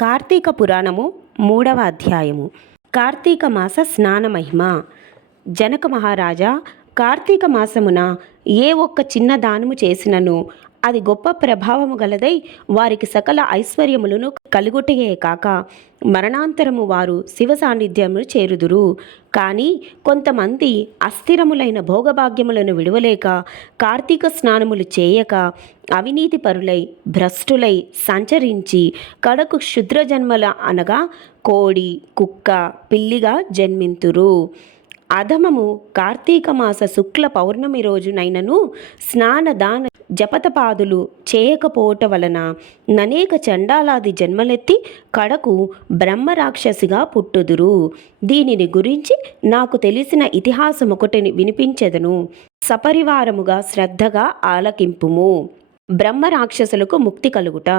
కార్తీక పురాణము 3వ అధ్యాయము. కార్తీక మాస స్నాన మహిమ. జనక మహారాజా, కార్తీక మాసమున ఏ ఒక్క చిన్న దానము చేసినను అది గొప్ప ప్రభావము గలదై వారికి సకల ఐశ్వర్యములను కలుగుటయే కాక మరణాంతరము వారు శివ సాన్నిధ్యమును చేరుదురు. కానీ కొంతమంది అస్థిరములైన భోగభాగ్యములను విడువలేక కార్తీక స్నానములు చేయక అవినీతి పరులై భ్రష్టులై సంచరించి కడకు క్షుద్ర జన్మల అనగా కోడి కుక్క పిల్లిగా జన్మింతురు. అధమము కార్తీక మాస శుక్ల పౌర్ణమి రోజునైనను స్నాన దాన జపతపాదులు చేయకపోవట వలన ననేక చండాలాది జన్మలెత్తి కడకు బ్రహ్మరాక్షసిగా పుట్టుదురు. దీనిని గురించి నాకు తెలిసిన ఇతిహాసం ఒకటిని వినిపించెదను, సపరివారముగా శ్రద్ధగా ఆలకింపుము. బ్రహ్మరాక్షసులకు ముక్తి కలుగుట.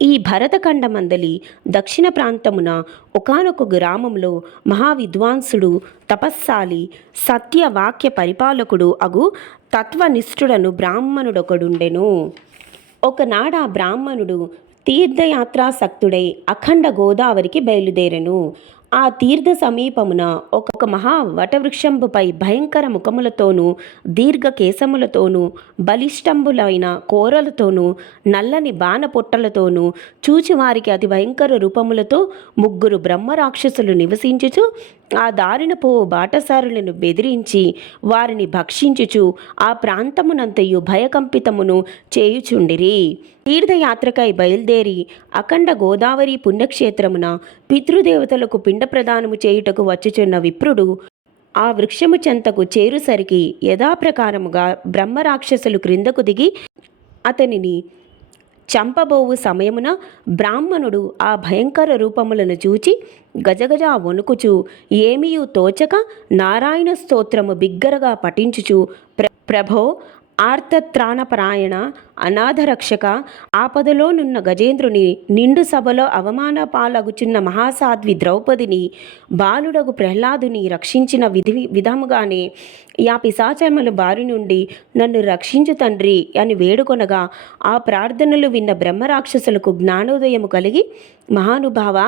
ఈ భరతఖండమందలి దక్షిణ ప్రాంతమున ఒకానొక గ్రామంలో మహావిద్వాంసుడు తపస్సాలి సత్యవాక్య పరిపాలకుడు అగు తత్వనిష్ఠుడను బ్రాహ్మణుడొకడుండెను. ఒకనాడు ఆ బ్రాహ్మణుడు తీర్థయాత్రాసక్తుడై అఖండ గోదావరికి బయలుదేరెను. ఆ తీర్థ సమీపమున ఒక మహా వటవృక్షంపుపై భయంకర ముఖములతోనూ దీర్ఘ కేశములతోనూ బలిష్టంబులైన కోరలతోనూ నల్లని బాణపొట్టలతోనూ చూచివారికి అతి భయంకర రూపములతో 3 బ్రహ్మరాక్షసులు నివసించుచు ఆ దారిన పోవు బాటసారులను బెదిరించి వారిని భక్షించుచు ఆ ప్రాంతమునంతయు భయకంపితమును చేయుచుండిరి. తీర్థయాత్రకై బయలుదేరి అఖండ గోదావరి పుణ్యక్షేత్రమున పితృదేవతలకు పిండ ప్రదానము చేయుటకు వచ్చుచున్న విప్రుడు ఆ వృక్షము చెంతకు చేరుసరికి యథాప్రకారముగా బ్రహ్మరాక్షసులు క్రిందకు దిగి అతనిని చంపబోవు సమయమున బ్రాహ్మణుడు ఆ భయంకర రూపములను చూచి గజగజ వణుకుచు ఏమీయూ తోచక నారాయణ స్తోత్రము బిగ్గరగా పఠించుచు ప్రభో ఆర్తత్రాణపరాయణ అనాథరక్షక, ఆపదలోనున్న గజేంద్రుని నిండు సభలో అవమాన పాలగుచున్న మహాసాధ్వి ద్రౌపదిని బాలుడగు ప్రహ్లాదుని రక్షించిన విధముగానే యా పిశాచముల బారి నుండి నన్ను రక్షించు తండ్రి అని వేడుకొనగా ఆ ప్రార్థనలు విన్న బ్రహ్మరాక్షసులకు జ్ఞానోదయము కలిగి, మహానుభావ,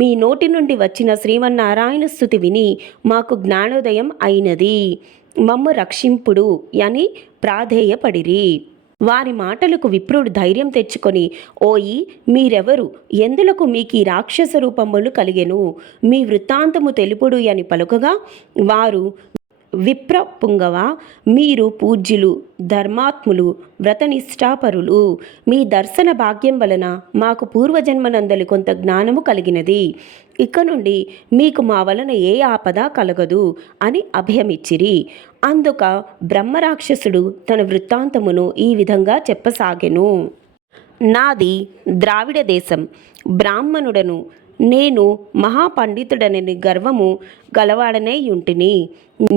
మీ నోటి నుండి వచ్చిన శ్రీమన్నారాయణ స్తుతి విని మాకు జ్ఞానోదయం అయినది, మమ్ము రక్షింపుడు అని ప్రాధేయపడిరి. వారి మాటలకు విప్రుడు ధైర్యం తెచ్చుకొని, ఓయి మీరెవరు, ఎందులకు మీకు ఈ రాక్షస రూపములు కలిగెను, మీ వృత్తాంతము తెలుపుడు అని పలుకగా వారు, విప్ర పుంగవ, మీరు పూజ్యులు, ధర్మాత్ములు, వ్రతనిష్టాపరులు. మీ దర్శన భాగ్యం వలన మాకు పూర్వజన్మనందలి కొంత జ్ఞానము కలిగినది. ఇక నుండి మీకు మా వలన ఏ ఆపద కలగదు అని అభయమిచ్చిరి. అందుక బ్రహ్మరాక్షసుడు తన వృత్తాంతమును ఈ విధంగా చెప్పసాగెను. నాది ద్రావిడ దేశం, బ్రాహ్మణుడను. నేను మహాపండితుడనని గర్వము గలవాడనే యుంటిని.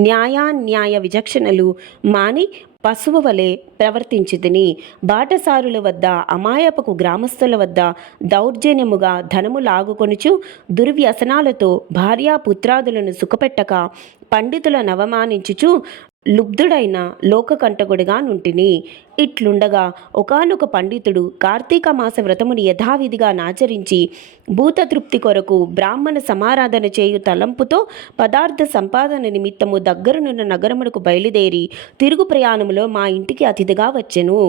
న్యాయాన్యాయ విచక్షణలు మాని పశువు వలె ప్రవర్తించితిని. బాటసారుల వద్ద అమాయపకు గ్రామస్తుల వద్ద దౌర్జన్యముగా ధనము లాగుకొనుచు దుర్వ్యసనాలతో భార్యాపుత్రాదులను సుఖపెట్టక పండితులను అవమానించుచు లుబ్ధుడైన లోకకంటకుడిగా నుంటిని. ఇట్లుండగా ఒకానొక పండితుడు కార్తీక మాస వ్రతముని యథావిధిగా నాచరించి భూతతృప్తి కొరకు బ్రాహ్మణ సమారాధన చేయు తలంపుతో పదార్థ సంపాదన నిమిత్తము దగ్గరనున్న నగరమునకు బయలుదేరి తిరుగు ప్రయాణములో మా ఇంటికి అతిథిగా వచ్చెను.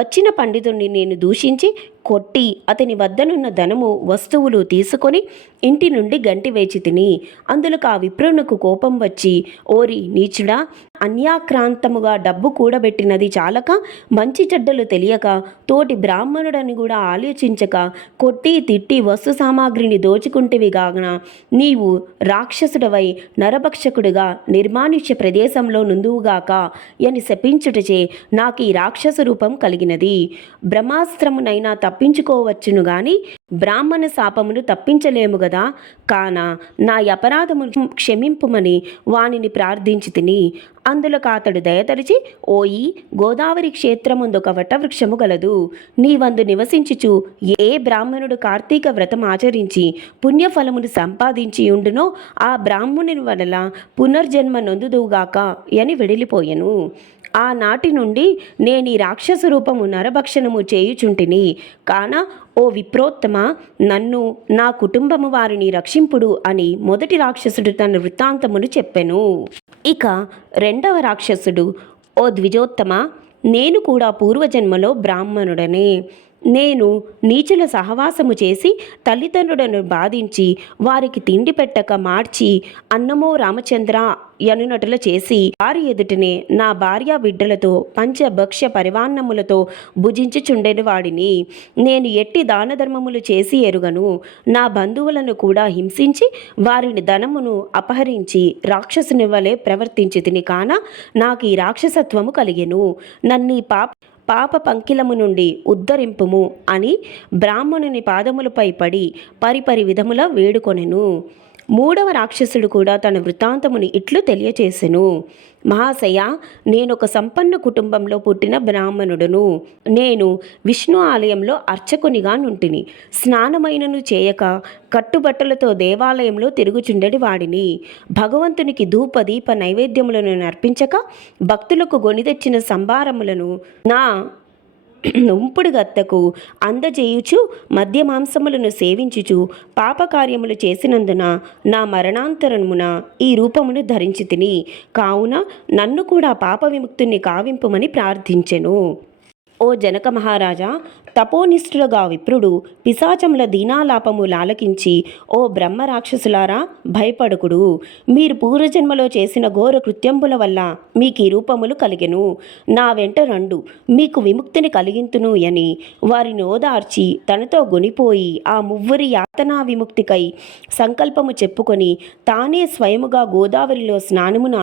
వచ్చిన పండితుడిని నేను దూషించి కొట్టి అతని వద్దనున్న ధనము వస్తువులు తీసుకొని ఇంటి నుండి గంటి వేచి తిని. అందులోకి ఆ విప్రునకు కోపం వచ్చి, ఓరి నీచుడా, అన్యాక్రాంతముగా డబ్బు కూడబెట్టినది చాలక మంచి చెడ్డలు తెలియక తోటి బ్రాహ్మణుడని కూడా ఆలోచించక కొట్టి తిట్టి వస్తు సామాగ్రిని దోచుకుంటేవి గాన నీవు రాక్షసుడవై నరభక్షకుడిగా నిర్మానుష్య ప్రదేశంలో నుందువుగాక అని శపించుటచే నాకు ఈ రాక్షస రూపం కలిగినది. బ్రహ్మాస్త్రమునైనా తప్పించుకోవచ్చును గాని బ్రాహ్మణ శాపమును తప్పించలేము గదా. కాన నా అపరాధమును క్షమింపుమని వానిని ప్రార్థించి తిని. అందులోకి అతడు దయతలిచి, ఓయి, గోదావరి క్షేత్రముందొక వటవృక్షము గలదు. నీవందు నివసించుచు ఏ బ్రాహ్మణుడు కార్తీక వ్రతం ఆచరించి పుణ్యఫలమును సంపాదించి ఉండునో ఆ బ్రాహ్మణుని వలన పునర్జన్మ నొందుదువుగాక అని వెడిలిపోయెను. ఆనాటి నుండి నేను ఈ రాక్షస రూపము నరభక్షణము చేయుచుంటిని. కాన ఓ విప్రోత్తమ, నన్ను నా కుటుంబము వారిని రక్షింపుడు అని మొదటి రాక్షసుడు తన వృత్తాంతమును చెప్పెను. ఇక రెండవ రాక్షసుడు, ఓ ద్విజోత్తమ, నేను కూడా పూర్వజన్మలో బ్రాహ్మణుడనే. నేను నీచుల సహవాసము చేసి తల్లిదండ్రులను బాధించి వారికి తిండి పెట్టక మార్చి అన్నమో రామచంద్ర యనునటుల చేసి వారి ఎదుటనే నా భార్య బిడ్డలతో పంచభక్ష్య పరివాన్నములతో భుజించుచుండెని వాడిని. నేను ఎట్టి దాన ధర్మములు చేసి ఎరుగను. నా బంధువులను కూడా హింసించి వారిని ధనమును అపహరించి రాక్షసుని వలె ప్రవర్తించి తిని కాన నాకు ఈ రాక్షసత్వము కలిగెను. నన్ను పాప పంకిలము నుండి ఉద్ధరింపుము అని బ్రాహ్మణుని పాదములపై పడి పరిపరి విధముల వేడుకొనెను. మూడవ రాక్షసుడు కూడా తన వృత్తాంతముని ఇట్లు తెలియచేసెను. మహాశయ, నేనొక సంపన్న కుటుంబంలో పుట్టిన బ్రాహ్మణుడును. నేను విష్ణు ఆలయంలో అర్చకునిగా నుంటిని. స్నానమైనను చేయక కట్టుబట్టలతో దేవాలయంలో తిరుగుచుండెడి వాడిని. భగవంతునికి ధూప దీప నైవేద్యములను నర్పించక భక్తులకు గొనితెచ్చిన సంభారములను నా ఉంపుడు గత్తకు అందజేయుచు మద్య మాంసములను సేవించుచు పాపకార్యములు చేసినందున నా మరణాంతరమున ఈ రూపమును ధరించి తిని, కావున నన్ను కూడా పాప విముక్తుని కావింపుమని ప్రార్థించెను. ఓ జనక మహారాజా, తపోనిష్ఠుడుగా విప్రుడు పిశాచముల దీనాలాపము లాలకించి, ఓ బ్రహ్మ రాక్షసులారా, భయపడుకుడు. మీరు పూర్వజన్మలో చేసిన ఘోర కృత్యంబుల వల్ల మీకు ఈ రూపములు కలిగెను. నా వెంట రండు, మీకు విముక్తిని కలిగింతును అని వారిని ఓదార్చి తనతో గొనిపోయి ఆ మువ్వురి యాతనా విముక్తికై సంకల్పము చెప్పుకొని తానే స్వయముగా గోదావరిలో స్నానమును